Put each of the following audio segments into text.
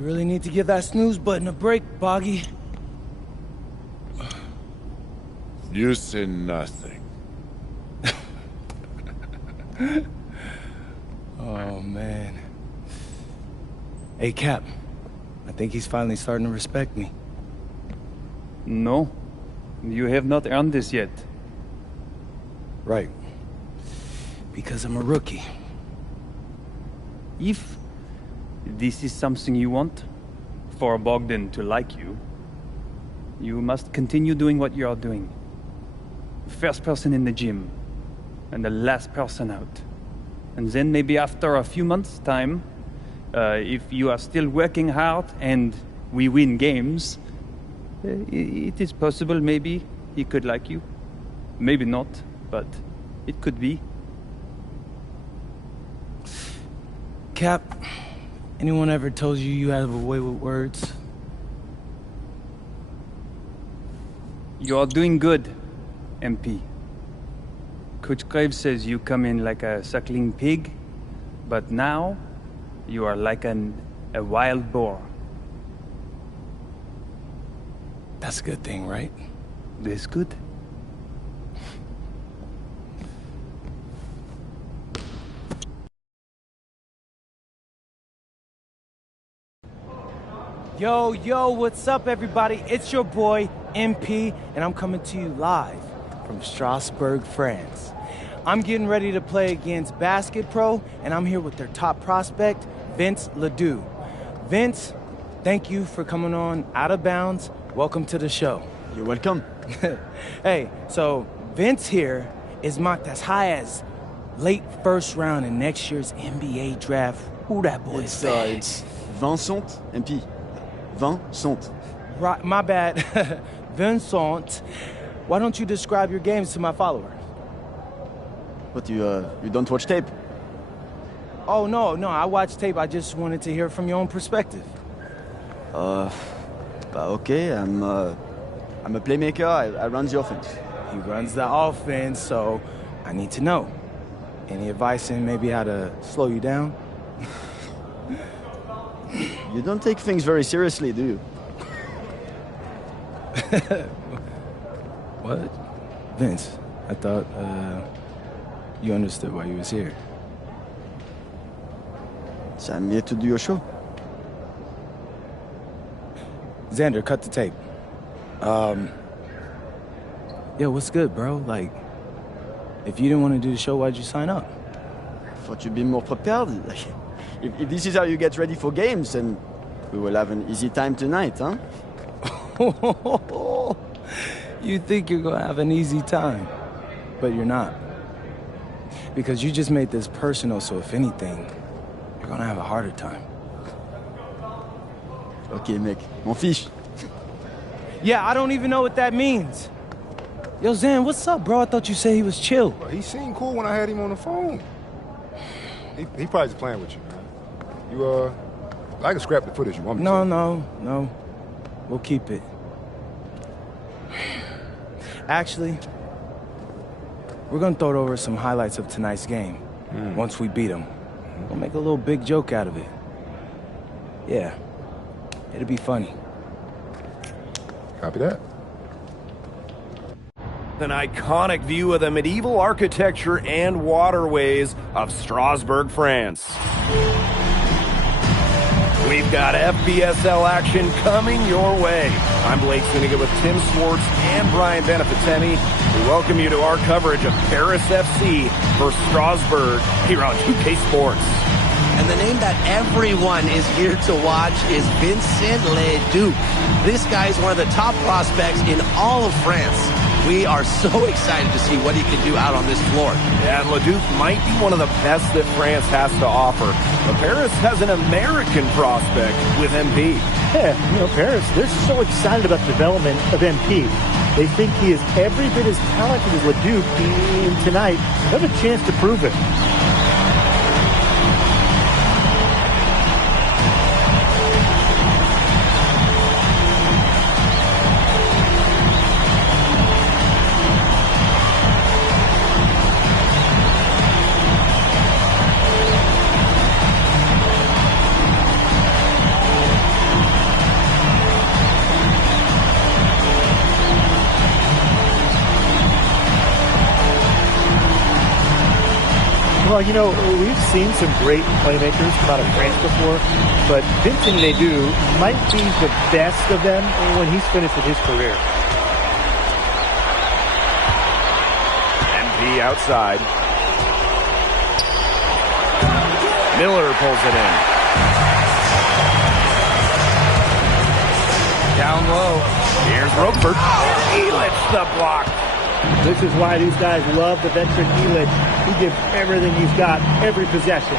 You really need to give that snooze button a break, Boggy. You say nothing. Oh, man. Hey, Cap. I think he's finally starting to respect me. No. You have not earned this yet. Right. Because I'm a rookie. If this is something you want, for Bogdan to like you, you must continue doing what you are doing. First person in the gym, and the last person out. And then maybe after a few months' time, if you are still working hard and we win games, it is possible maybe he could like you. Maybe not, but it could be. Cap, anyone ever told you you have a way with words? You are doing good, MP. Coach Graves says you come in like a suckling pig, but now you are like a wild boar. That's a good thing, right? This good? Yo, what's up, everybody? It's your boy, MP, and I'm coming to you live from Strasbourg, France. I'm getting ready to play against Basket Pro, and I'm here with their top prospect, Vince Ledoux. Vince, thank you for coming on Out of Bounds. Welcome to the show. You're welcome. Hey, so Vince here is mocked as high as late first round in next year's NBA draft. Who that boy is? It's Vincent, MP. Vincent. Right, my bad. Vincent, why don't you describe your games to my follower? But you don't watch tape? Oh, no, I watch tape. I just wanted to hear from your own perspective. Okay, I'm a playmaker. I run the offense. He runs the offense, so I need to know. Any advice in maybe how to slow you down? You don't take things very seriously, do you? What? Vince, I thought, you understood why you was here. So I'm here to do your show. Xander, cut the tape. Yo, what's good, bro? Like, if you didn't want to do the show, why'd you sign up? Thought you'd be more prepared. If this is how you get ready for games, then we will have an easy time tonight, huh? You think you're gonna have an easy time, but you're not. Because you just made this personal, so if anything, you're gonna have a harder time. Okay, mec. M'en fiche. Yeah, I don't even know what that means. Yo, Zan, what's up, bro? I thought you said he was chill. Well, he seemed cool when I had him on the phone. He probably just playing with you, man. You, I can scrap the footage you want me to. No. We'll keep it. Actually, we're gonna throw over some highlights of tonight's game. Once we beat them. We'll make a little big joke out of it. Yeah. It'll be funny. Copy that. An iconic view of the medieval architecture and waterways of Strasbourg, France. We've got FBSL action coming your way. I'm Blake Siniga with Tim Swartz and Brian Benefitemi. We welcome you to our coverage of Paris FC for Strasbourg here on 2K Sports. And the name that everyone is here to watch is Vincent Ledoux. This guy is one of the top prospects in all of France. We are so excited to see what he can do out on this floor. Yeah, and Ledoux might be one of the best that France has to offer. But Paris has an American prospect with MP. Yeah, Paris, they're so excited about the development of MP. They think he is every bit as talented as Ledoux, and tonight, they have a chance to prove it. Well, you know, we've seen some great playmakers come out of France before, but Vincent Ledoux might be the best of them when he's finished with his career. MP outside. Miller pulls it in. Down low. Here's Roquefort. Elich the block. This is why these guys love the veteran Elich. He gives everything he's got, every possession.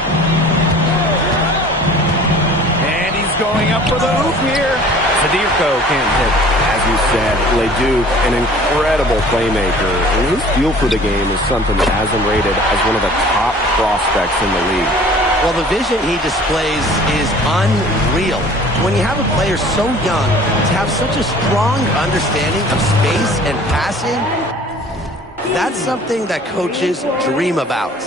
And he's going up for the hoop here. Zadirko can't hit. As you said, Leduc, an incredible playmaker. And his feel for the game is something that has him rated as one of the top prospects in the league. Well, the vision he displays is unreal. When you have a player so young, to have such a strong understanding of space and passing, that's something that coaches dream about.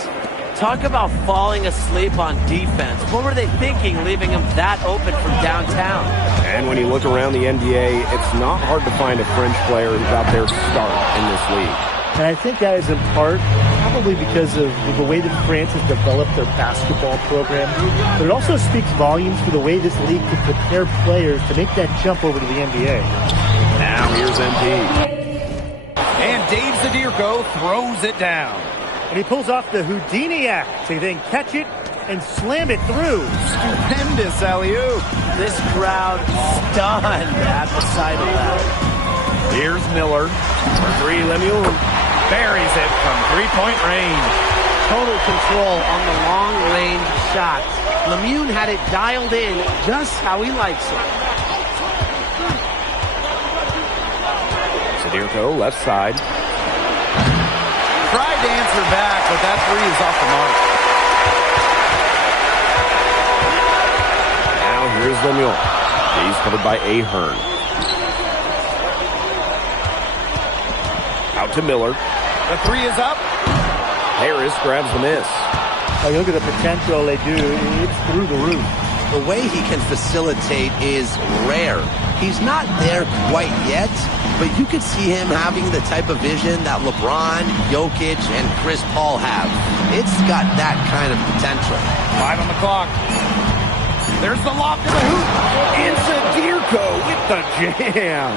Talk about falling asleep on defense. What were they thinking, leaving him that open from downtown? And when you look around the NBA, it's not hard to find a French player who's out there start in this league. And I think that is in part probably because of the way that France has developed their basketball program. But it also speaks volumes for the way this league can prepare players to make that jump over to the NBA. Now here's MP. And Dave Zadirko throws it down. And he pulls off the Houdiniac to then catch it and slam it through. Stupendous alley-oop. This crowd stunned at the sight of that. Here's Miller for three. Lemuel buries it from three-point range. Total control on the long-range shots. Lemieux had it dialed in just how he likes it. Zadirko, left side. Tried to answer back, but that three is off the mark. Now here's Lemuel. He's covered by Ahern. Out to Miller. The three is up. Harris grabs the miss. Oh, you look at the potential they do. It's through the roof. The way he can facilitate is rare. He's not there quite yet, but you could see him having the type of vision that LeBron, Jokic, and Chris Paul have. It's got that kind of potential. 5 on the clock. There's the lob to the hoop. And Zadirko with the jam.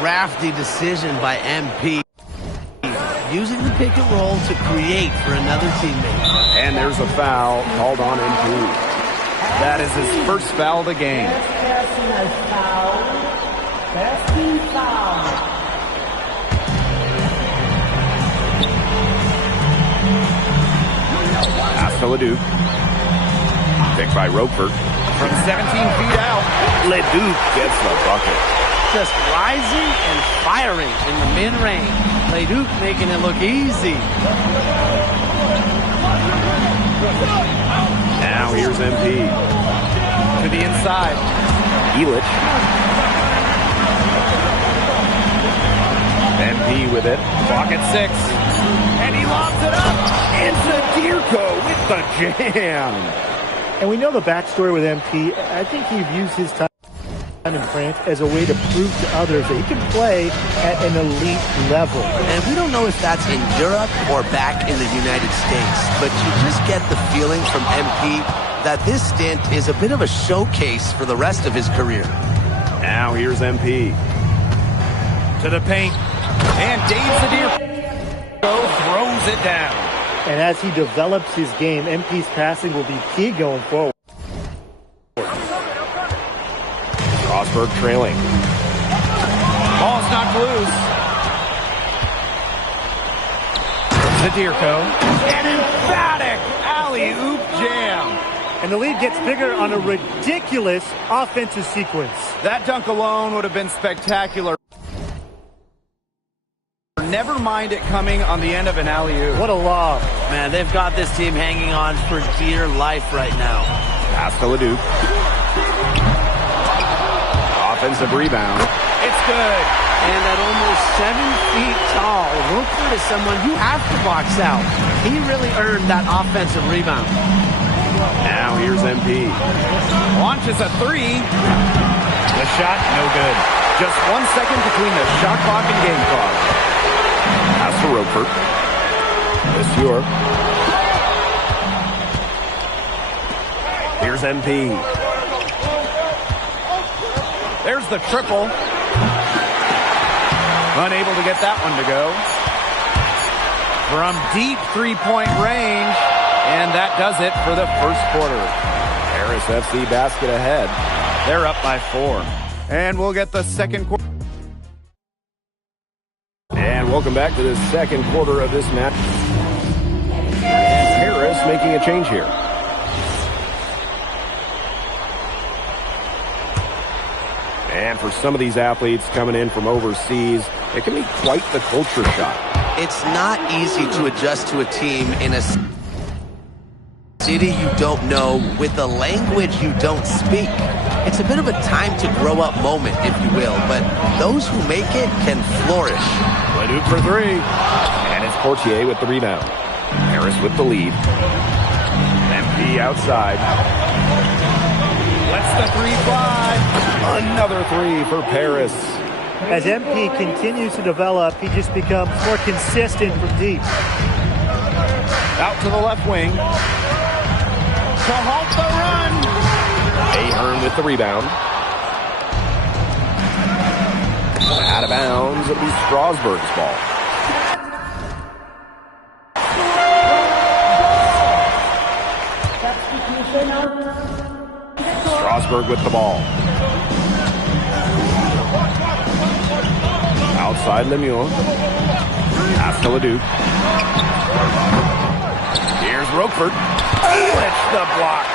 Crafty decision by MP. Using the pick and roll to create for another teammate. And there's a foul called on MP. That is his first foul of the game. Pass to Leduc. Picked by Roquefort. From 17 feet out, Leduc gets the bucket. Just rising and firing in the mid-range. Leduc making it look easy. Now here's MP. To the inside. Elich. MP with it. Clock at 6. And he lobs it up. And Zadirko with the jam. And we know the backstory with MP. I think he views his time in France as a way to prove to others that he can play at an elite level. And we don't know if that's in Europe or back in the United States, but you just get the feeling from MP that this stint is a bit of a showcase for the rest of his career. Now here's MP. To the paint. And Dave Zadirko throws it down. And as he develops his game, MP's passing will be key going forward. Strasburg trailing. Ball's knocked loose. Zadirko. An emphatic alley-oop jam. And the lead gets bigger on a ridiculous offensive sequence. That dunk alone would have been spectacular. Never mind it coming on the end of an alley-oop. What a lob. Man, they've got this team hanging on for dear life right now. Pass to Leduc. Offensive rebound. It's good. And at almost 7 feet tall, Roquefort is someone you have to box out. He really earned that offensive rebound. Now here's MP. Launches a three. The shot, no good. Just 1 second between the shot clock and game clock. Pass to Roquefort. This York. Here's MP. There's the triple. Unable to get that one to go. From deep three-point range. And that does it for the first quarter. Paris FC basket ahead. They're up by 4. And we'll get the second quarter. And welcome back to the second quarter of this match. And Paris making a change here. And for some of these athletes coming in from overseas, it can be quite the culture shock. It's not easy to adjust to a team in a city you don't know with a language you don't speak. It's a bit of a time to grow up moment, if you will, but those who make it can flourish. Leduc for 3. And it's Portier with the rebound. Paris with the lead. MP outside. Lets the 3 fly. Another 3 for Paris. As MP continues to develop, he just becomes more consistent from deep. Out to the left wing. To halt the run. Ahern with the rebound. Out of bounds. It'll be Strasburg's ball. Strasburg with the ball. Outside Lemieux. Pass to Leduc. Here's Roquefort. It's the block.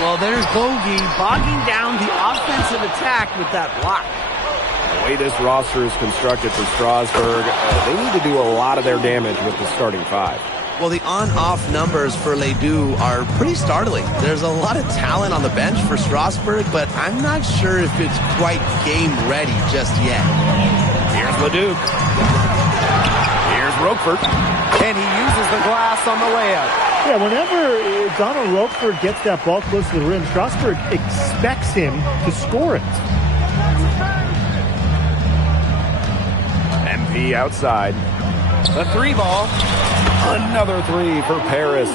Well, there's Bogey bogging down the offensive attack with that block. The way this roster is constructed for Strasburg, they need to do a lot of their damage with the starting 5. Well, the on-off numbers for Ledoux are pretty startling. There's a lot of talent on the bench for Strasburg, but I'm not sure if it's quite game ready just yet. Here's Leduc. Here's Roquefort. And he uses the glass on the layup. Yeah, whenever Donald Roquefort gets that ball close to the rim, Strasburg expects him to score it. MP outside. The 3 ball. Another 3 for Paris.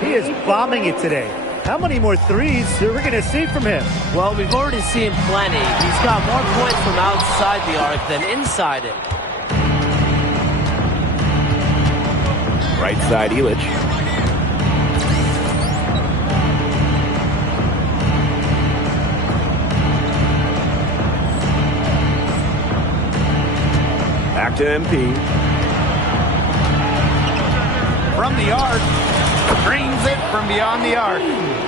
He is bombing it today. How many more threes are we going to see from him? Well, we've already seen plenty. He's got more points from outside the arc than inside it. Right side, Illich. Back to MP. From the arc. Drains it from beyond the arc.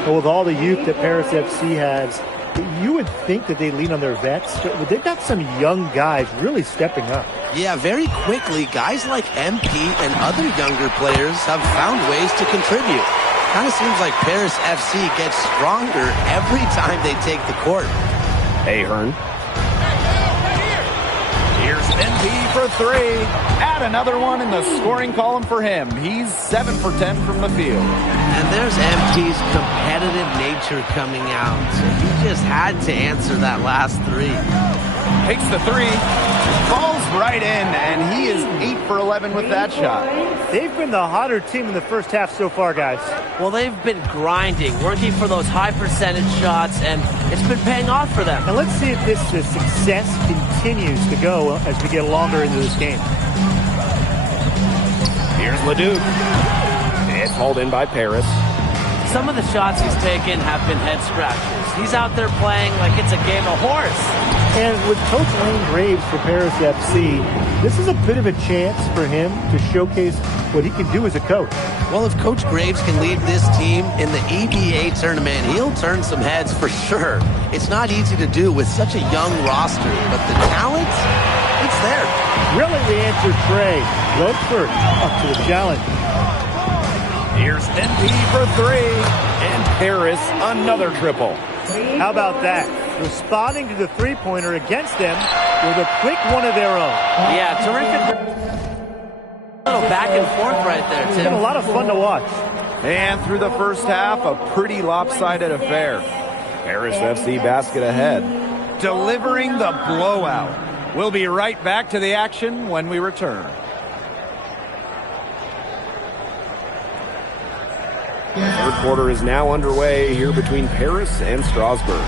Well, with all the youth that Paris FC has, you would think that they lean on their vets, but they've got some young guys really stepping up. Yeah, very quickly, guys like MP and other younger players have found ways to contribute. Kind of seems like Paris FC gets stronger every time they take the court. Ahern. Here's MP for 3. Add another one in the scoring column for him. He's 7 for 10 from the field. And there's MP's competitive nature coming out. He just had to answer that last 3. Takes the 3. Falls right in, and he is 8 for 11 with that shot. They've been the hotter team in the first half so far, guys. Well, they've been grinding, working for those high percentage shots, and it's been paying off for them. And let's see if this success continues to go as we get longer into this game. Here's Leduc. It's hauled in by Paris. Some of the shots he's taken have been head scratchers. He's out there playing like it's a game of horse. And with Coach Lane Graves for Paris FC, this is a bit of a chance for him to showcase what he can do as a coach. Well, if Coach Graves can lead this team in the EBA tournament, he'll turn some heads for sure. It's not easy to do with such a young roster, but the talent, it's there. Brilliantly answered Trey. Roquefort up to the challenge. Here's MP for 3. And Paris, another triple. How about that? Responding to the three-pointer against them with a quick one of their own. Yeah, terrific. A little back and forth right there, Tim. It's been a lot of fun to watch. And through the first half, a pretty lopsided affair. Paris FC basket ahead. Delivering the blowout. We'll be right back to the action when we return. Third quarter is now underway here between Paris and Strasbourg.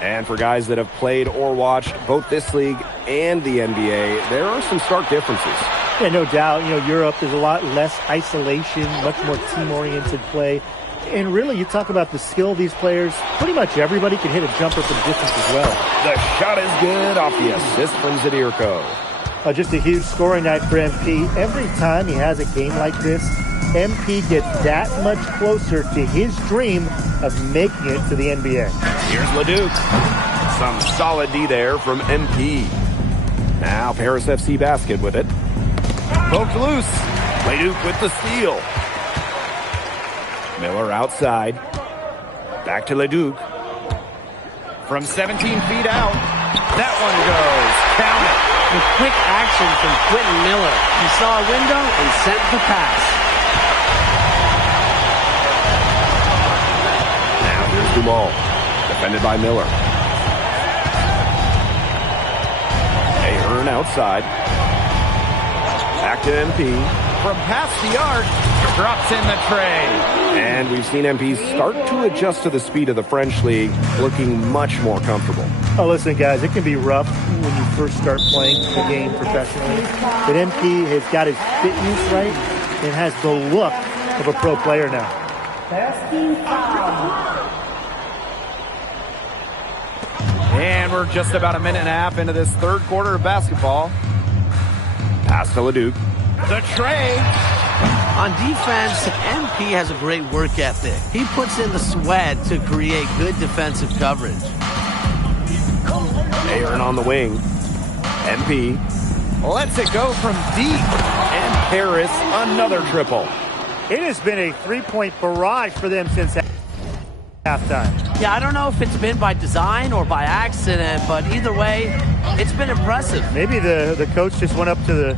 And for guys that have played or watched both this league and the NBA, there are some stark differences. Yeah, no doubt. You know, Europe, there's a lot less isolation, much more team-oriented play. And really, you talk about the skill of these players, pretty much everybody can hit a jumper from distance as well. The shot is good off the assist from Zadirko. Just a huge scoring night for MP. Every time he has a game like this, MP gets that much closer to his dream of making it to the NBA. Here's Leduc. Some solid D there from MP. Now Paris FC basket with it. Poked loose. Leduc with the steal. Miller outside. Back to Leduc. From 17 feet out. That one goes. Count it. With quick action from Quentin Miller. He saw a window and sent the pass. Now here's Dumal. Defended by Miller. Ahern outside. Back to MP. From past the arc, drops in the tray. And we've seen MP start to adjust to the speed of the French league, looking much more comfortable. Oh, listen, guys, it can be rough when you first start playing the game professionally. But MP has got his fitness right and has the look of a pro player now. And we're just about a minute and a half into this third quarter of basketball. Pass to Leduc. The tray. On defense, MP has a great work ethic. He puts in the sweat to create good defensive coverage. Ahern on the wing. MP Lets it go from deep. and Paris another triple. It has been a three-point barrage for them since halftime. Yeah, I don't know if it's been by design or by accident, but either way, it's been impressive. Maybe the coach just went up to the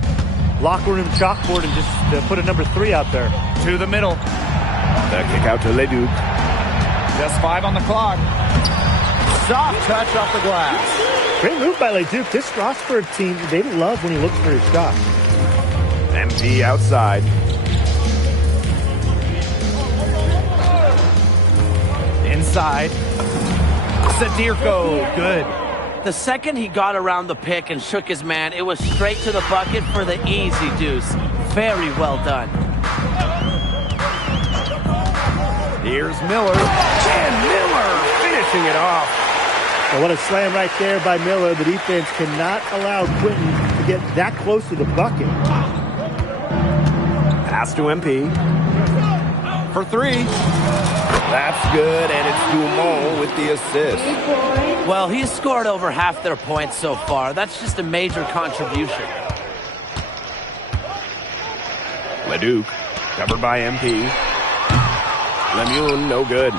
locker room chalkboard and just put a number 3 out there. To the middle. The kick out to Leduc. Just 5 on the clock. Soft touch off the glass. Great move by Leduc. This Strasbourg team, they love when he looks for his shot. MP outside. Inside. Zadirko, good. The second he got around the pick and shook his man, it was straight to the bucket for the easy deuce. Very well done. Here's Miller. And Miller finishing it off. And what a slam right there by Miller. The defense cannot allow Quentin to get that close to the bucket. Pass to MP. For 3. That's good, and it's Dumont with the assist. Well, he's scored over half their points so far. That's just a major contribution. Leduc, covered by MP. Lemoun, no good.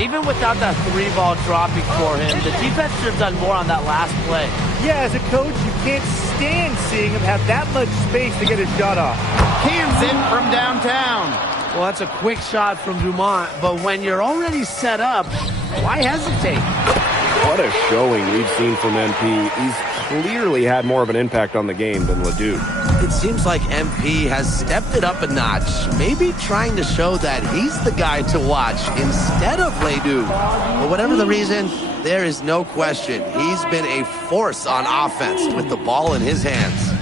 Even without that 3-ball dropping for him, the defense should have done more on that last play. Yeah, as a coach, you can't stand seeing him have that much space to get his shot off. Cans in from downtown. Well, that's a quick shot from Dumont, but when you're already set up, why hesitate? What a showing we've seen from MP. He's clearly had more of an impact on the game than Leduc. It seems like MP has stepped it up a notch, maybe trying to show that he's the guy to watch instead of Leduc. But whatever the reason, there is no question he's been a force on offense with the ball in his hands.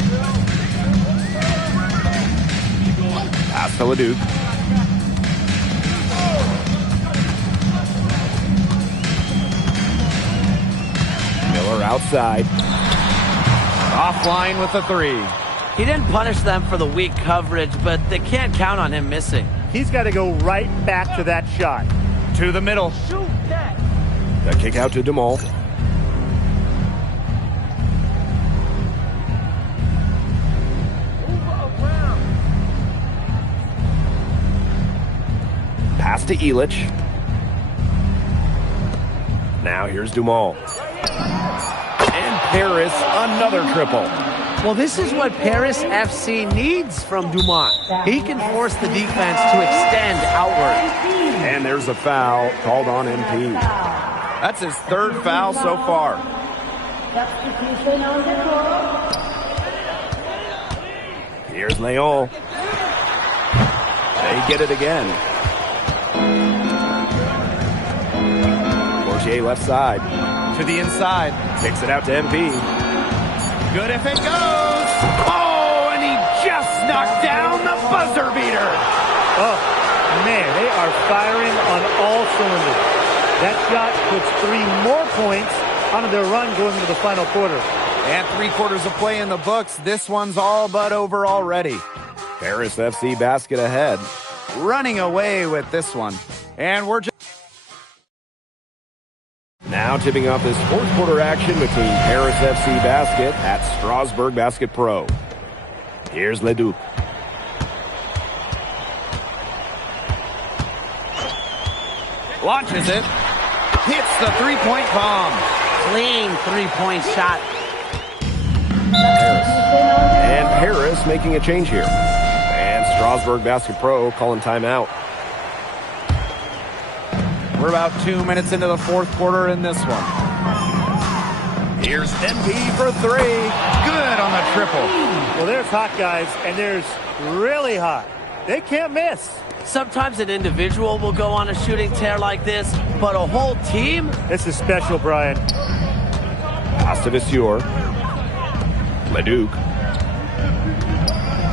Pass to Leduc. Miller outside. Offline with the 3. He didn't punish them for the weak coverage, but they can't count on him missing. He's got to go right back to that shot. To the middle. The kick out to Dumont. Pass to Illich. Now here's Dumont. And Paris, another triple. Well, this is what Paris FC needs from Dumont. He can force the defense to extend outward. And there's a foul called on MP. That's his 3rd foul so far. Substitution on the court. Here's Leon. They get it again. Portier left side. To the inside. Kicks it out to MP. Good if it goes. Oh, and he just knocked down the buzzer beater. Oh, man, they are firing on all cylinders. That shot puts 3 more points onto their run going into the final quarter. And 3 quarters of play in the books. This one's all but over already. Paris FC basket ahead. Running away with this one. And we're just... Now tipping off this fourth quarter action between Paris FC Basket at Strasbourg Basket Pro. Here's Leduc. Launches it. Hits the three-point bomb. Clean three-point shot. And Paris making a change here. And Strasbourg Basket Pro calling timeout. We're about 2 minutes into the fourth quarter in this one. Here's MP for 3. Good on the triple. Well, there's hot guys, and there's really hot. They can't miss. Sometimes an individual will go on a shooting tear like this, but a whole team? This is special, Brian. Pass to Vasseur. Leduc.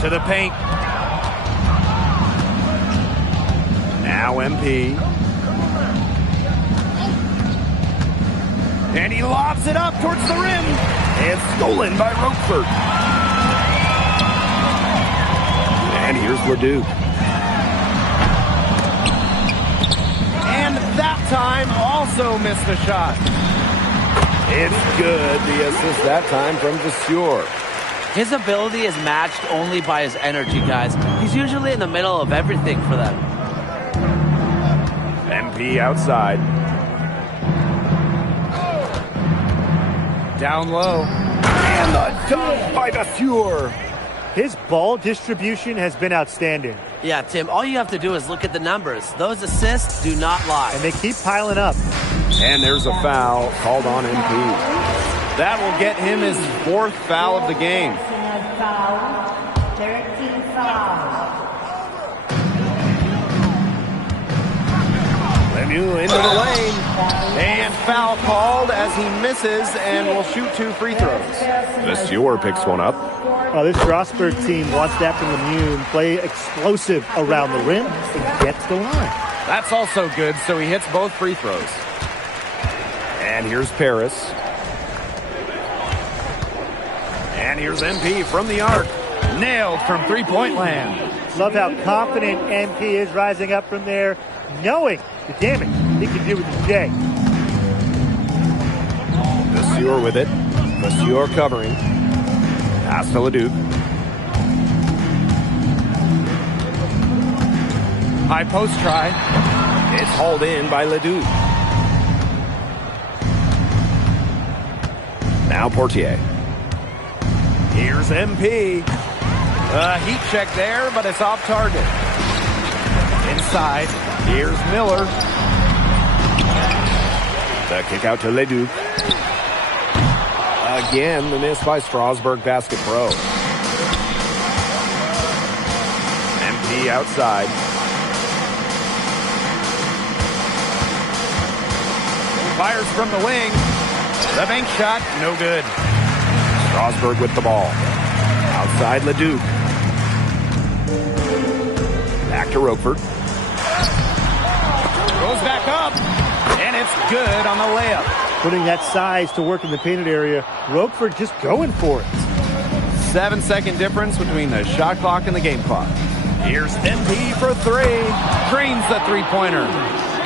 To the paint. Now MP. And he lobs it up towards the rim. And stolen by Roquefort. And here's Leduc. And that time also missed the shot. It's good. The assist that time from Vasseur. His ability is matched only by his energy, guys. He's usually in the middle of everything for them. MP outside. Down low. And the dunk by Vasseur. His ball distribution has been outstanding. Yeah, Tim, all you have to do is look at the numbers. Those assists do not lie. And they keep piling up. And there's a foul called on MP. That will get him his 4th foul of the game. 13 fouls. Lemieux into the lane. And foul called as he misses and will shoot 2 free throws. Vasseur picks one up. Oh, this Strasbourg team wants that from Lemieux and play explosive around the rim and get to the line. That's also good, so he hits both free throws. And here's Paris. And here's MP from the arc. Nailed from three-point land. Love how confident MP is rising up from there, knowing the damage he can do with the J. Vasseur with it. Vasseur covering. Pass to Leduc. High post try. It's hauled in by Leduc. Now Portier. Here's MP. Heat check there, but it's off target. Inside. Here's Miller. The kick out to Leduc. Again, the miss by Strasbourg Basket Pro. MP outside. Fires from the wing. The bank shot, no good. Strasbourg with the ball. Outside Leduc. Back to Roquefort. Goes back up, and it's good on the layup. Putting that size to work in the painted area. Roquefort just going for it. 7-second difference between the shot clock and the game clock. Here's MP for 3. Drains the three-pointer.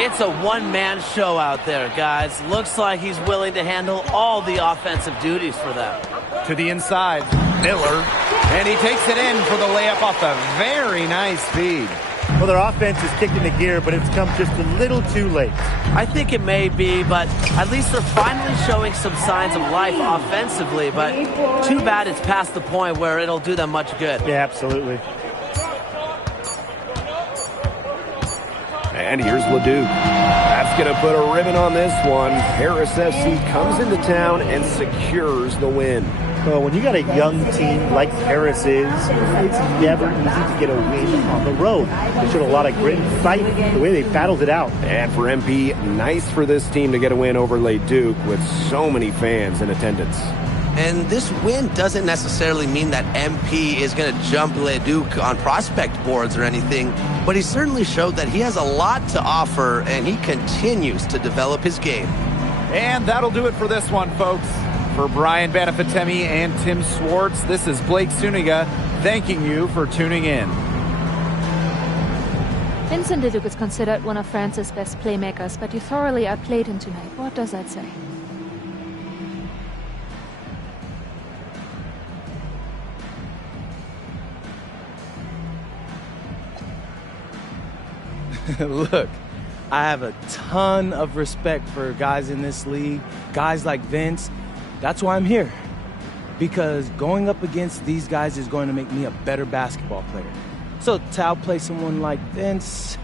It's a one-man show out there, guys. Looks like he's willing to handle all the offensive duties for them. To the inside, Miller. And he takes it in for the layup off a very nice feed. Well, their offense is kicked into gear, but it's come just a little too late. I think it may be, but at least they're finally showing some signs of life offensively. But too bad it's past the point where it'll do them much good. Yeah, absolutely. And here's Leduc. That's going to put a ribbon on this one. Paris FC comes into town and secures the win. Well, when you got a young team like Paris is, it's never easy to get a win on the road. They showed a lot of grit and fight, the way they battled it out. And for MP, nice for this team to get a win over Leduc with so many fans in attendance. And this win doesn't necessarily mean that MP is going to jump Leduc on prospect boards or anything, but he certainly showed that he has a lot to offer, and he continues to develop his game. And that'll do it for this one, folks. For Brian Banafitemi and Tim Swartz, this is Blake Suniga thanking you for tuning in. Vincent Leduc is considered one of France's best playmakers, but you thoroughly outplayed him tonight. What does that say? Look, I have a ton of respect for guys in this league, guys like Vince. That's why I'm here. Because going up against these guys is going to make me a better basketball player. So to outplay someone like Vince,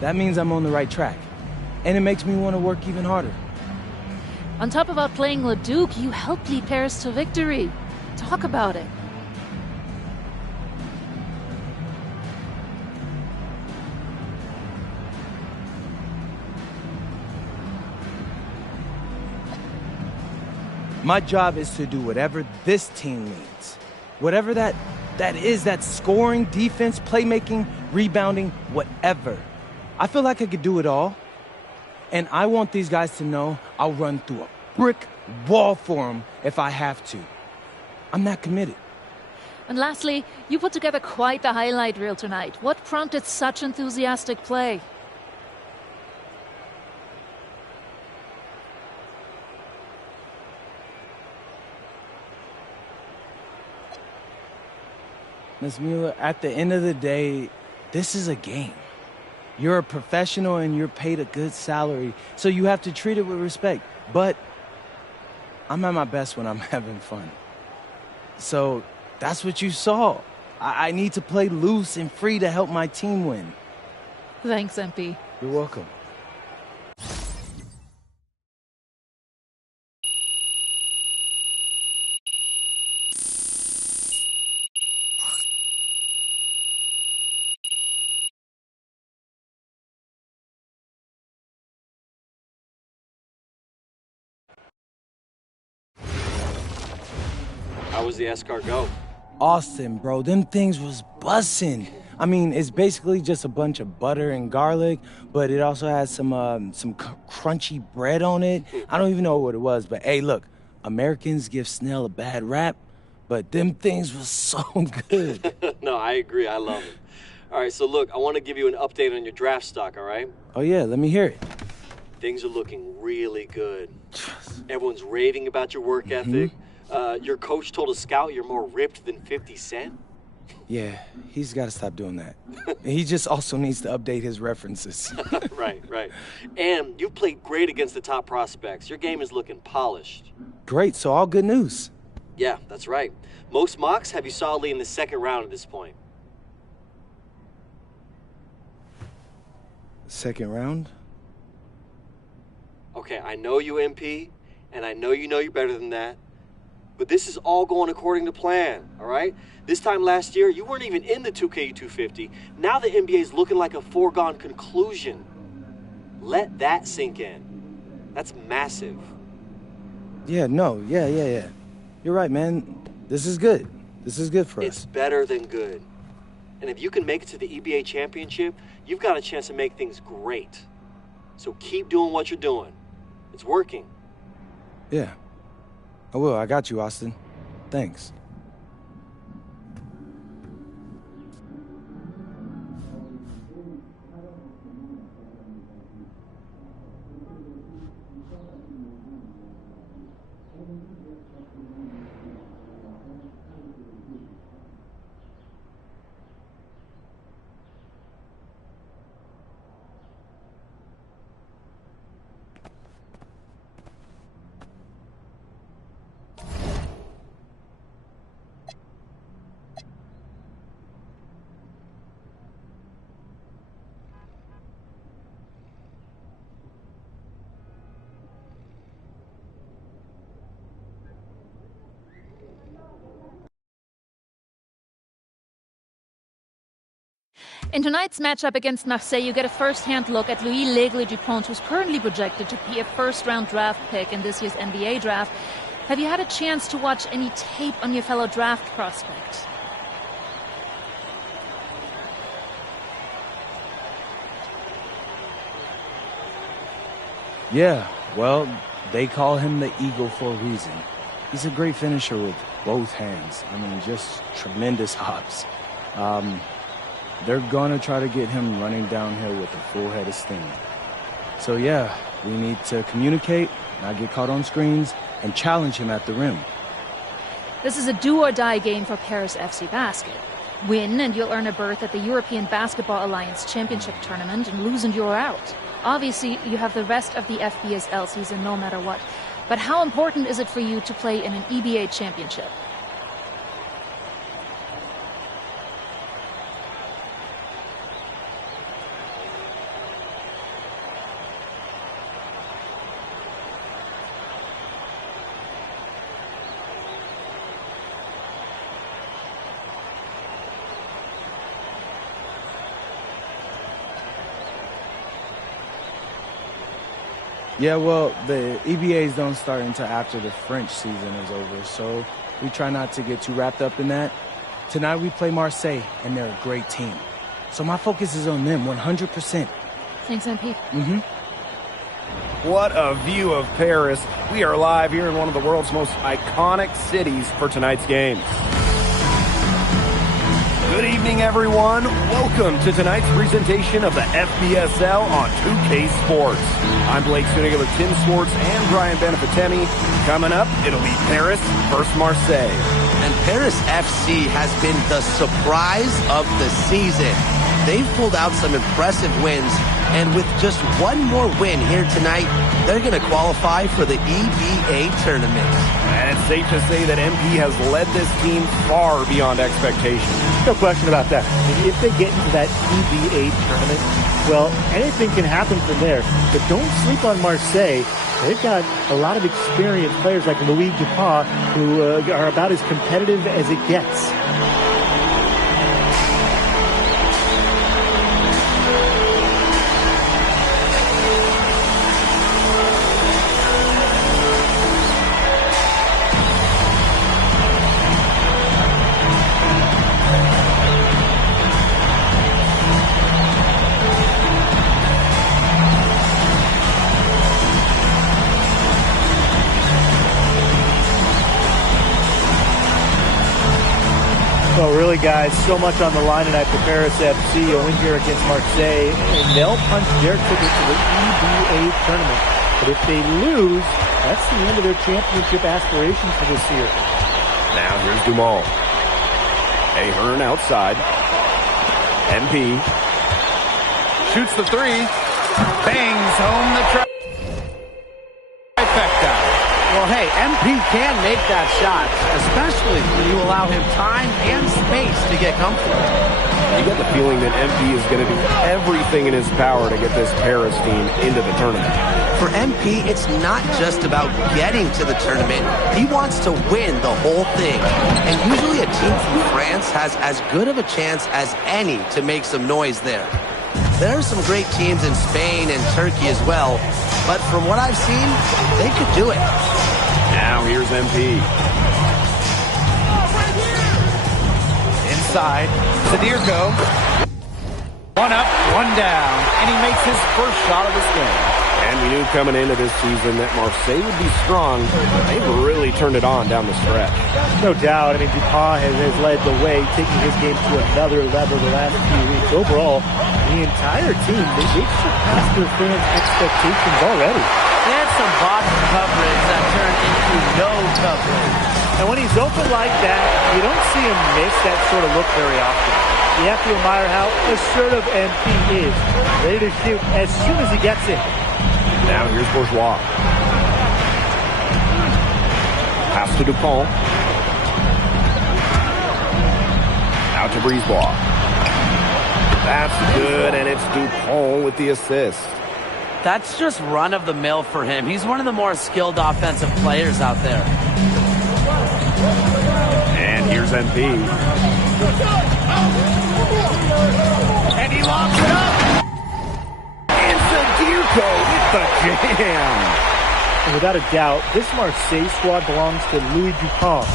that means I'm on the right track. And it makes me want to work even harder. On top of outplaying Leduc, you helped lead Paris to victory. Talk about it. My job is to do whatever this team needs. Whatever that is, that scoring, defense, playmaking, rebounding, whatever. I feel like I could do it all. And I want these guys to know I'll run through a brick wall for them if I have to. I'm that committed. And lastly, you put together quite the highlight reel tonight. What prompted such enthusiastic play? Ms. Mueller, at the end of the day, this is a game. You're a professional and you're paid a good salary, so you have to treat it with respect. But I'm at my best when I'm having fun. So that's what you saw. I need to play loose and free to help my team win. Thanks, MP. You're welcome. How was the escargot? Austin, bro, them things was bussin'. I mean, it's basically just a bunch of butter and garlic, but it also has some crunchy bread on it. I don't even know what it was, but hey, look, Americans give Snell a bad rap, but them things was so good. No, I agree. I love it. All right, so look, I want to give you an update on your draft stock, all right? Oh, yeah, let me hear it. Things are looking really good. Everyone's raving about your work ethic. Your coach told a scout you're more ripped than 50 Cent. Yeah, he's got to stop doing that. He just also needs to update his references. Right. And you've played great against the top prospects. Your game is looking polished. Great, so all good news. Yeah, that's right. Most mocks have you solidly in the second round at this point. Second round? Okay, I know you, MP, and I know you're better than that. But this is all going according to plan, all right? This time last year, you weren't even in the 2K 250. Now the NBA is looking like a foregone conclusion. Let that sink in. That's massive. Yeah. You're right, man. This is good. This is good for us. It's better than good. And if you can make it to the EBA championship, you've got a chance to make things great. So keep doing what you're doing. It's working. Yeah. I will. I got you, Austin. Thanks. In tonight's matchup against Marseille, you get a first-hand look at Louis Lesgle-Dupont, who's currently projected to be a first-round draft pick in this year's NBA draft. Have you had a chance to watch any tape on your fellow draft prospect? Yeah, well, they call him the Eagle for a reason. He's a great finisher with both hands. I mean, just tremendous hops. They're going to try to get him running downhill with a full head of steam. So, yeah, we need to communicate, not get caught on screens, and challenge him at the rim. This is a do-or-die game for Paris FC Basket. Win, and you'll earn a berth at the European Basketball Alliance Championship Tournament, and lose and you're out. Obviously, you have the rest of the FBSL season no matter what. But how important is it for you to play in an EBA championship? Yeah, well, the EBAs don't start until after the French season is over, so we try not to get too wrapped up in that. Tonight we play Marseille, and they're a great team. So my focus is on them 100%. Thanks, MP. What a view of Paris. We are live here in one of the world's most iconic cities for tonight's game. Good evening, everyone. Welcome to tonight's presentation of the FBSL on 2K Sports. I'm Blake Suniga with Tim Swartz and Brian Benefitemi. Coming up, it'll be Paris versus Marseille. And Paris FC has been the surprise of the season. They've pulled out some impressive wins, and with just one more win here tonight, they're going to qualify for the EBA tournament. And it's safe to say that MP has led this team far beyond expectations. No question about that. I mean, if they get into that EBA tournament, well, anything can happen from there. But don't sleep on Marseille. They've got a lot of experienced players like Louis Dupont, who are about as competitive as it gets. Well, really, guys, so much on the line tonight for Paris FC. A win here against Marseille, and they'll punch their ticket to the EBA tournament. But if they lose, that's the end of their championship aspirations for this year. Now here's Dumont. Ahern outside. MP shoots the three. Bangs home the trifecta. Well, hey, MP can make that shot, especially when you allow him time and space to get comfortable. You get the feeling that MP is going to do everything in his power to get this Paris team into the tournament. For MP, it's not just about getting to the tournament. He wants to win the whole thing. And usually a team from France has as good of a chance as any to make some noise there. There are some great teams in Spain and Turkey as well, but from what I've seen, they could do it. Now here's MP. Inside, Sadirko. One up, one down, and he makes his first shot of this game. And we knew coming into this season that Marseille would be strong. They've really turned it on down the stretch. No doubt. I mean, Dupont has led the way, taking his game to another level the last few weeks. Overall, the entire team, they've surpassed their fans' expectations already. They had some bottom coverage that turned into no coverage. And when he's open like that, you don't see him miss that sort of look very often. You have to admire how assertive MP is. Ready to shoot as soon as he gets it. Now here's Bourgeois. Pass to Dupont. Out to Brisebois. That's good, and it's Dupont with the assist. That's just run-of-the-mill for him. He's one of the more skilled offensive players out there. And here's MP. And jam. And without a doubt, this Marseille squad belongs to Louis Dupont.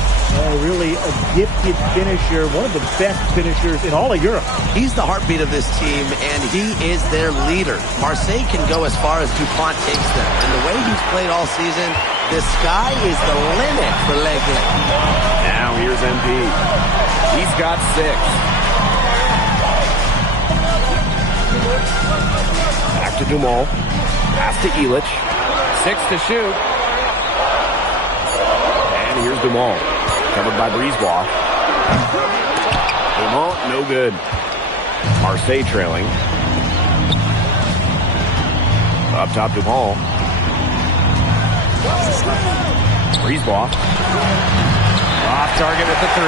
Really a gifted finisher, one of the best finishers in all of Europe. He's the heartbeat of this team, and he is their leader. Marseille can go as far as Dupont takes them. And the way he's played all season, the sky is the limit for L'Aigle. Now here's MP. He's got 6. Back to Dumont. Pass to Illich. 6 to shoot. And here's Dumont. Covered by Brisebois. Dumont, no good. Marseille trailing. Up top, Dumont. Brisebois. Off target with the 3.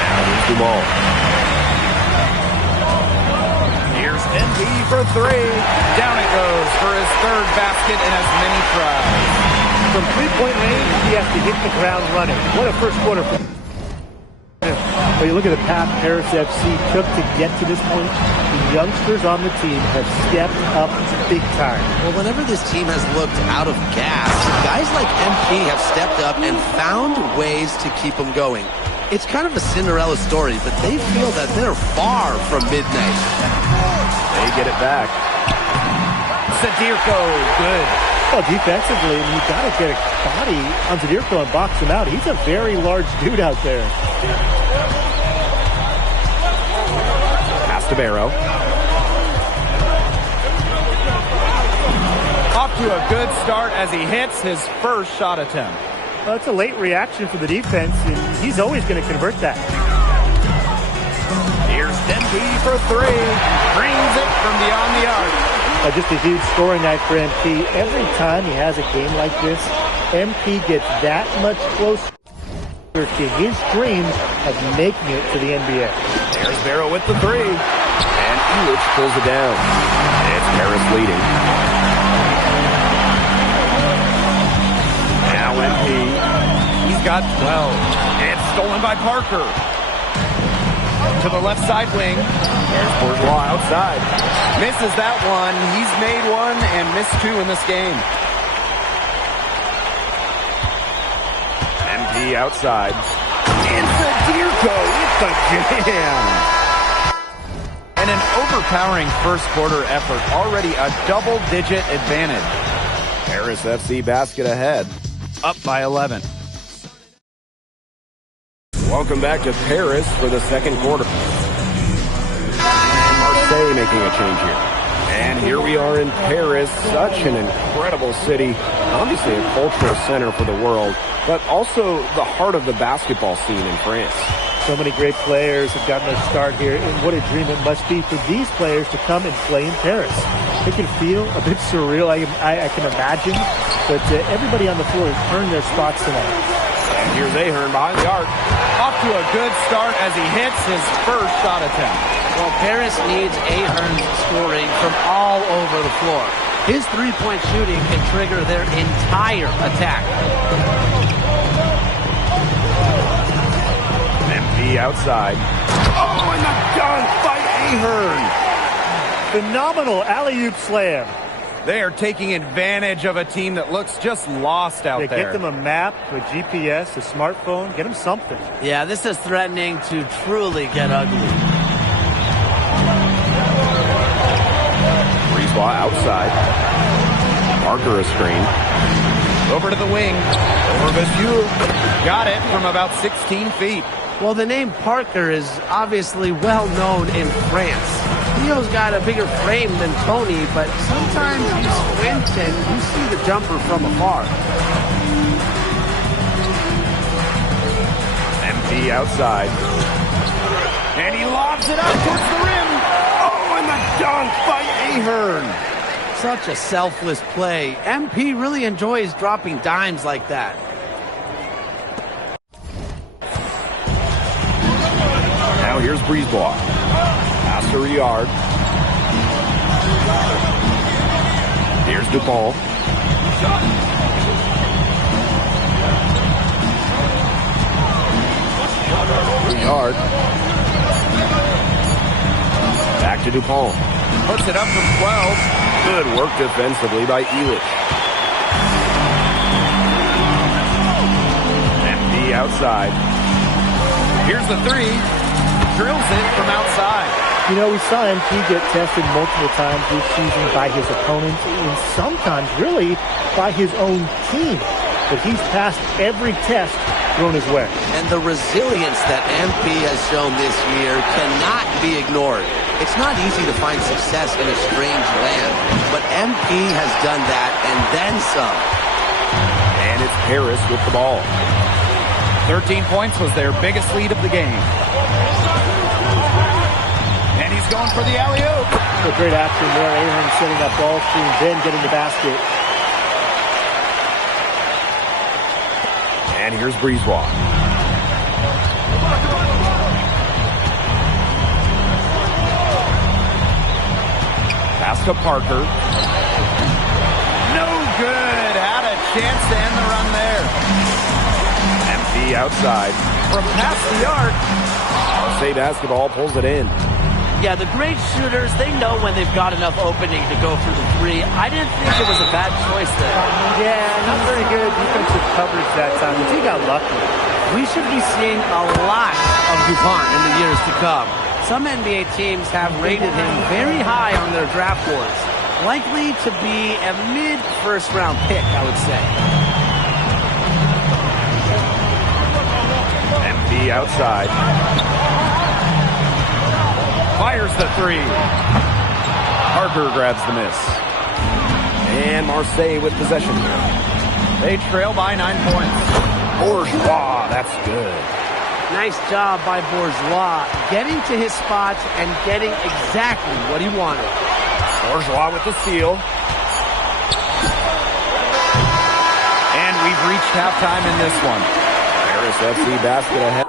Now here's Dumont. Here's MP for 3. Down it goes for his 3rd basket in as many tries. From three-point range, he has to hit the ground running. What a first quarter for him. But you look at the path Paris FC took to get to this point, the youngsters on the team have stepped up big time. Well, whenever this team has looked out of gas, guys like MP have stepped up and found ways to keep them going. It's kind of a Cinderella story, but they feel that they're far from midnight. They get it back. Zadirko, good. Well, defensively, you got to get a body on Zadirko and box him out. He's a very large dude out there. Pass to Barrow. Off to a good start as he hits his first shot attempt. Well, it's a late reaction for the defense, and he's always going to convert that. Here's MP for 3. Brings it from beyond the arc. Just a huge scoring night for MP. Every time he has a game like this, MP gets that much closer to his dreams of making it to the NBA. There's Barrow with the 3. And Illich pulls it down. It's Paris leading. Now MP. He's got 12. It's stolen by Parker. To the left side wing. There's Bourgeois outside. Misses that one. He's made 1 and missed 2 in this game. MP outside. And Zadirko with the jam. And an overpowering first quarter effort. Already a double-digit advantage. Paris FC basket ahead. Up by 11. Welcome back to Paris for the second quarter. And Marseille making a change here. And here we are in Paris, such an incredible city. Obviously a cultural center for the world, but also the heart of the basketball scene in France. So many great players have gotten their start here, and what a dream it must be for these players to come and play in Paris. It can feel a bit surreal, I can imagine, but everybody on the floor has earned their spots tonight. And here's Ahern behind the arc. Off to a good start as he hits his first shot attempt. Well, Paris needs Ahern scoring from all over the floor. His three-point shooting can trigger their entire attack. MP outside. Oh, and the dunk by Ahern. Phenomenal alley-oop slam. They are taking advantage of a team that looks just lost out there. Get them a map, a GPS, a smartphone. Get them something. Yeah, this is threatening to truly get ugly. Brisebois outside. Parker a screen. Over to the wing. Over Monsieur. Got it from about 16 feet. Well, the name Parker is obviously well known in France. Theo's got a bigger frame than Tony, but sometimes you squint and you see the jumper from afar. MP outside. And he lobs it up towards the rim. Oh, and the dunk by Ahern. Such a selfless play. MP really enjoys dropping dimes like that. Now here's Brisebois. Pass to Riyard. Here's Dupont. Riyard. Back to Dupont. Puts it up from 12. Good work defensively by Elich. MP outside. Here's the three. Drills it from outside. You know, we saw MP get tested multiple times this season by his opponents and sometimes really by his own team. But he's passed every test thrown his way. And the resilience that MP has shown this year cannot be ignored. It's not easy to find success in a strange land, but MP has done that and then some. And it's Paris with the ball. 13 points was their biggest lead of the game. And he's going for the alley-oop. A great action there. Abraham setting up ball screen, then getting the basket. And here's Brisebois. Pass to Parker. No good. Had a chance to end the run there. MP outside. From past the arc. Marseille basketball pulls it in. Yeah, the great shooters, they know when they've got enough opening to go for the three. I didn't think it was a bad choice there. Yeah, not very good defensive coverage that time, but he got lucky. We should be seeing a lot of Dupont in the years to come. Some NBA teams have rated him very high on their draft boards. Likely to be a mid-first round pick, I would say. MP outside. Fires the three. Parker grabs the miss. And Marseille with possession here. They trail by 9 points. Bourgeois, that's good. Nice job by Bourgeois getting to his spots and getting exactly what he wanted. Bourgeois with the steal. And we've reached halftime in this one. Paris FC basket ahead.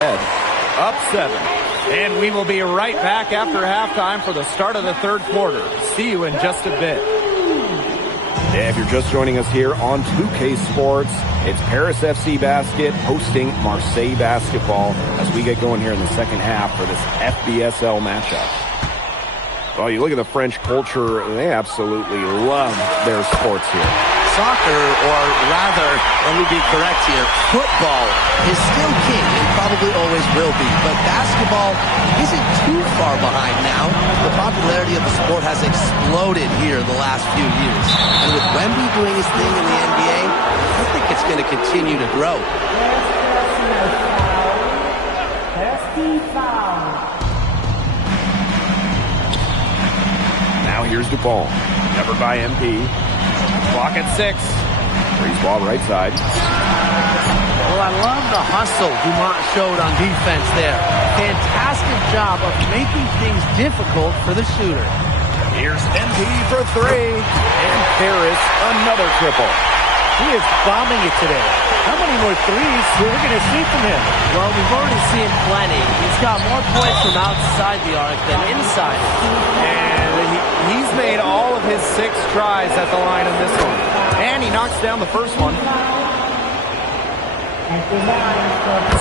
Up 7. And we will be right back after halftime for the start of the third quarter. See you in just a bit. If you're just joining us here on 2K Sports, it's Paris FC Basket hosting Marseille Basketball as we get going here in the second half for this FBSL matchup. Well, you look at the French culture, they absolutely love their sports here. Soccer, or rather, let me be correct here, football is still king and probably always will be, but basketball isn't too far behind now. The popularity of the sport has exploded here in the last few years. And with Wemby doing his thing in the NBA, I think it's going to continue to grow. Now here's Dupont, covered by MP. Clock at 6. Freeze ball right side. Well, I love the hustle Dumont showed on defense there. Fantastic job of making things difficult for the shooter. Here's MP for 3. And Paris, another triple. He is bombing it today. How many more threes we're going to see from him? Well, we've already seen plenty. He's got more points from outside the arc than inside. And he's made all of his 6 tries at the line in this one. And he knocks down the first one.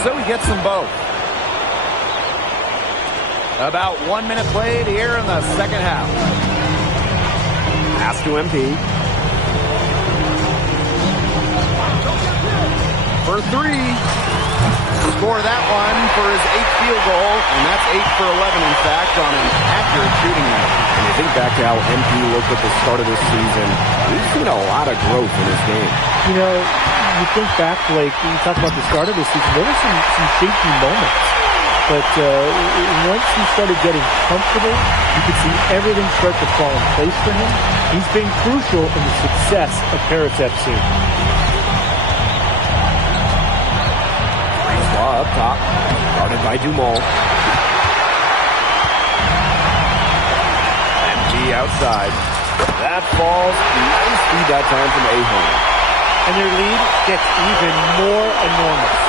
So he gets them both. About 1 minute played here in the second half. Pass to MP. For 3. Score that one for his 8th field goal, and that's 8 for 11, in fact, on an accurate shooting night. And you think back to how MP looked at the start of this season, we've seen a lot of growth in his game. You know, you think back, Blake, when you talk about the start of this season, there were some shaky moments. But once he started getting comfortable, you could see everything start to fall in place for him. He's been crucial in the success of Paris FC. Up top, guarded by Dumont. MP outside. That falls. Nice speed that time from Ahern. And their lead gets even more enormous.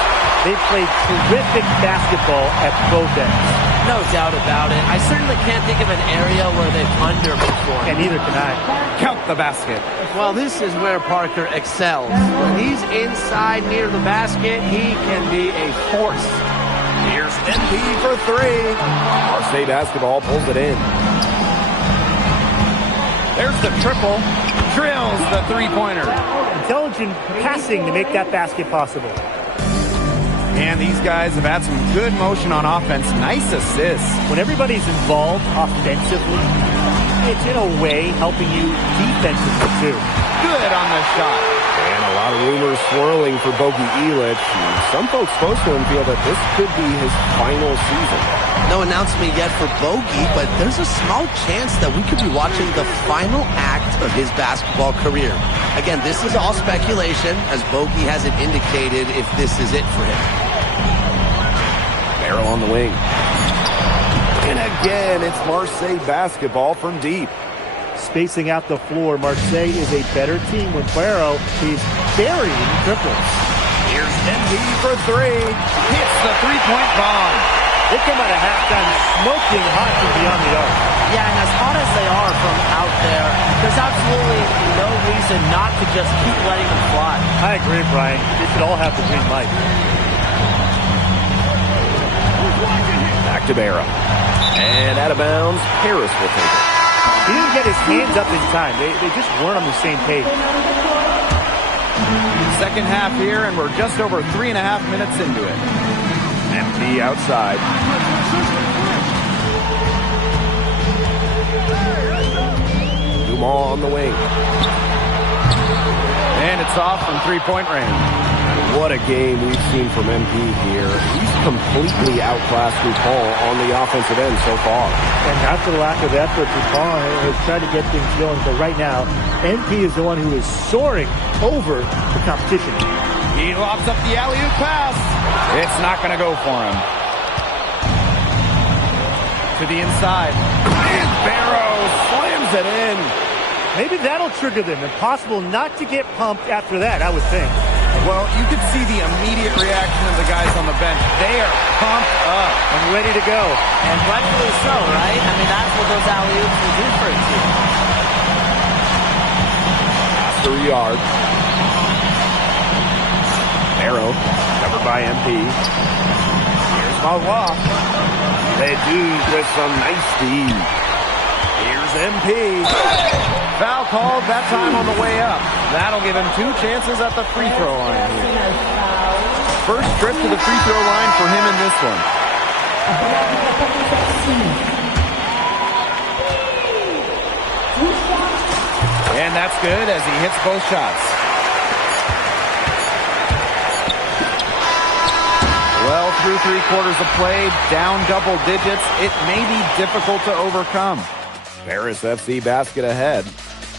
They played terrific basketball at both ends. No doubt about it. I certainly can't think of an area where they've underperformed. And neither can I. Count the basket. Well, this is where Parker excels. When he's inside near the basket, he can be a force. Here's MP for 3. Marseille Basketball pulls it in. There's the triple. Drills the three-pointer. Intelligent passing to make that basket possible. And these guys have had some good motion on offense. Nice assists. When everybody's involved offensively, it's in a way helping you defensively too. Good on the shot. And a lot of rumors swirling for Bogi Elic. Some folks close to him feel that this could be his final season. No announcement yet for Bogi, but there's a small chance that we could be watching the final act of his basketball career. Again, this is all speculation, as Bogi hasn't indicated if this is it for him. Barrel on the wing. And again, it's Marseille Basketball from deep. Spacing out the floor, Marseille is a better team when Barrow is burying triples. Here's MP for 3. Hits the three-point bomb. They come out of halftime smoking hot from beyond the arc. Yeah, and as hot as they are from out there, there's absolutely no reason not to just keep letting them fly. I agree, Brian. They should all have the green light. Back to Barrow. And out of bounds, Paris will take it. He didn't get his hands up in time. They just weren't on the same page. Second half here, and we're just over 3.5 minutes into it. MP outside. Dumont on the wing. And it's off from three-point range. What a game we've seen from MP here. He's completely outclassed Dupont on the offensive end so far. And not for the lack of effort, Dupont has tried to get things going, but right now, MP is the one who is soaring over the competition. He lobs up the alley-oop pass. It's not going to go for him. To the inside. And Barrow slams it in. Maybe that'll trigger them. Impossible not to get pumped after that, I would think. Well, you could see the immediate reaction of the guys on the bench. They are pumped up and ready to go. And rightfully so, right? I mean, that's what those alley-oops will do for a team. Pass 3 yards. Barrow, covered by MP. Here's Valois. Leduc with some nice speed. Here's MP. Foul called that time on the way up. That'll give him 2 chances at the free throw line here. First trip to the free throw line for him in this one. And that's good as he hits both shots. Well, through 3 quarters of play, down double digits, it may be difficult to overcome. Paris FC basket ahead,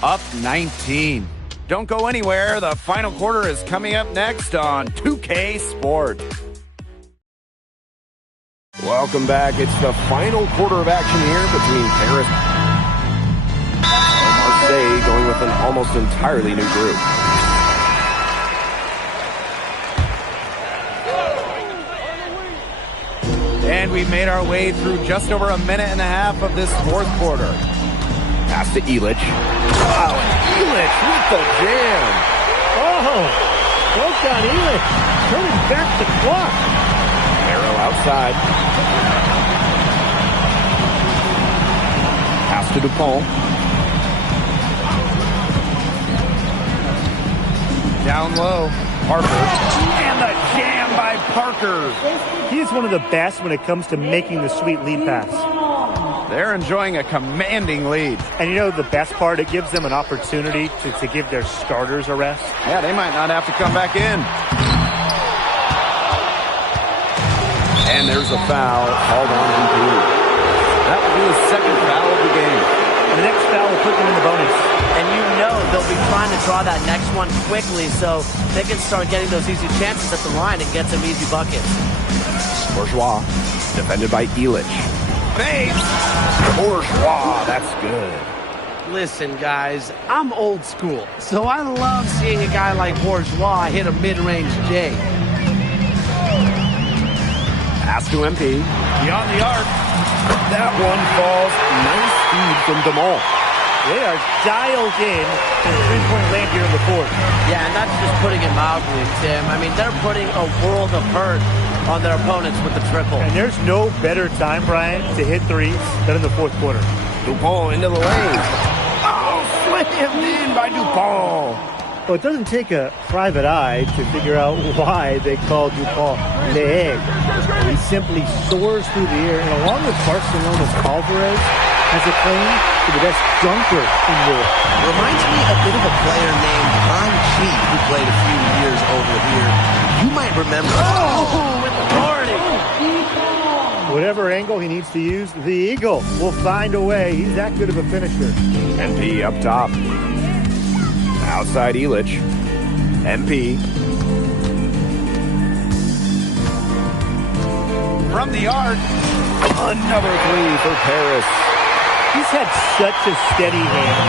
up 19. Don't go anywhere. The final quarter is coming up next on 2K Sport. Welcome back. It's the final quarter of action here between Paris and Marseille, going with an almost entirely new group. And we've made our way through just over a minute and a half of this 4th quarter. Pass to Illich. Wow, and Illich with the jam. Oh, well done, Illich. Turning back the clock. Arrow outside. Pass to Dupont. Down low, Parker. And the jam by Parker. He's one of the best when it comes to making the sweet lead pass. They're enjoying a commanding lead. And you know the best part? It gives them an opportunity to give their starters a rest. Yeah, they might not have to come back in. And there's a foul called on MP. That will be his 2nd foul of the game. And the next foul will put them in the bonus. And you know they'll be trying to draw that next one quickly so they can start getting those easy chances at the line and get some easy buckets. Bourgeois, defended by Illich. Bates! Bourgeois, that's good. Listen, guys, I'm old school, so I love seeing a guy like Bourgeois hit a mid-range J. Pass to MP. Beyond the arc. That one falls. Nice speed from DeMont. They are dialed in to the three-point land here in the 4th. Yeah, and that's just putting it mildly, Tim. I mean, they're putting a world of hurt on their opponents with the triple. And there's no better time, Brian, to hit threes than in the 4th quarter. Dupont into the lane. Oh, slammed in by Dupont. Well, it doesn't take a private eye to figure out why they call Dupont Le Egg. He simply soars through the air, and along with Barcelona's Alvarez, has a claim to the best dunker in Europe. Reminds me a bit of a player named Ron Chi, who played a few years over here. You might remember. Oh, with authority. Whatever angle he needs to use, the Eagle will find a way. He's that good of a finisher. MP up top. Outside Illich. MP. From the arc. Another 3 for Paris. He's had such a steady hand.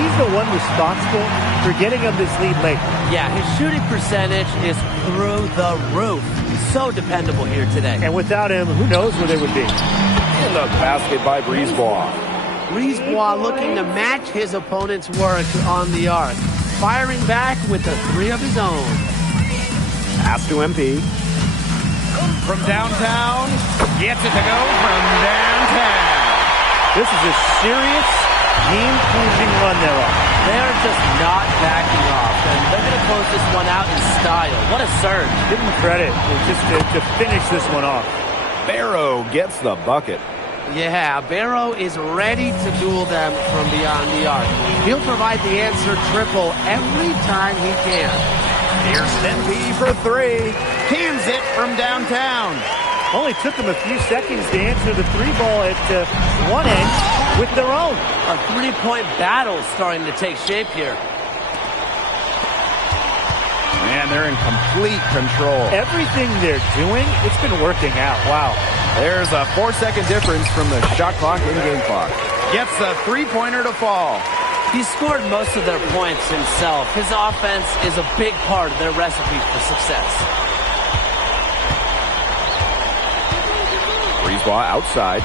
He's the one responsible for getting him this lead late. Yeah, his shooting percentage is through the roof. So dependable here today. And without him, who knows where they would be. In the basket by Brisebois. Brisebois looking to match his opponent's work on the arc. Firing back with a 3 of his own. Pass to MP. From downtown. Gets it to go from downtown. This is a serious game-changing run they're on. They're just not backing off, and they're going to close this one out in style. What a surge. Give them credit just to finish this one off. Barrow gets the bucket. Yeah, Barrow is ready to duel them from beyond the arc. He'll provide the answer triple every time he can. Here's MP for 3. Cans it from downtown. Only took them a few seconds to answer the 3-ball at one end with their own. A 3-point battle starting to take shape here. Man, they're in complete control. Everything they're doing, it's been working out. Wow. There's a 4-second difference from the shot clock and game clock. Gets a 3-pointer to fall. He scored most of their points himself. His offense is a big part of their recipe for success. Brisebois outside.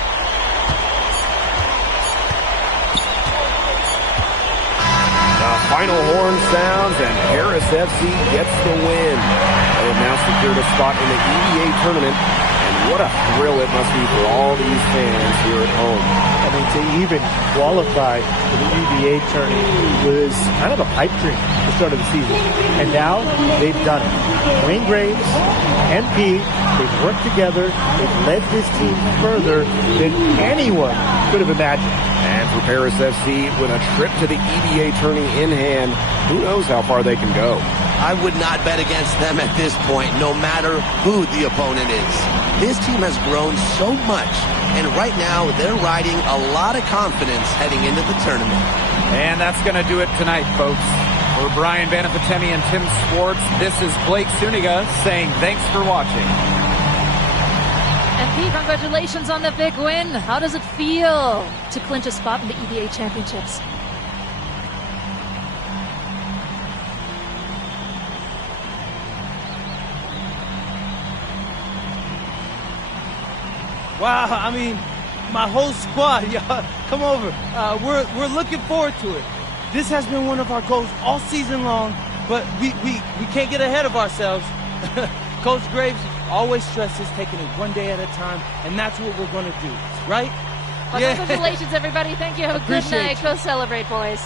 Final horn sounds, and Paris FC gets the win. They have now secured a spot in the EVA tournament, and what a thrill it must be for all these fans here at home. I mean, to even qualify for the EVA tournament was kind of a pipe dream at the start of the season. And now they've done it. Wayne Graves, MP, they've worked together. They've led this team further than anyone could have imagined. And for Paris FC, with a trip to the EVA tourney in hand, who knows how far they can go. I would not bet against them at this point, no matter who the opponent is. This team has grown so much, and right now they're riding a lot of confidence heading into the tournament. And that's going to do it tonight, folks. For Brian Banafitemi and Tim Swartz, this is Blake Suniga saying thanks for watching. And Pete, congratulations on the big win. How does it feel to clinch a spot in the EVA Championships? Wow, I mean, my whole squad, y'all, come over. We're looking forward to it. This has been one of our goals all season long, but we can't get ahead of ourselves. Coach Graves always stresses taking it one day at a time, and that's what we're going to do, right? Well, yeah. Congratulations, everybody. Thank you. Have a good night. You. Go celebrate, boys.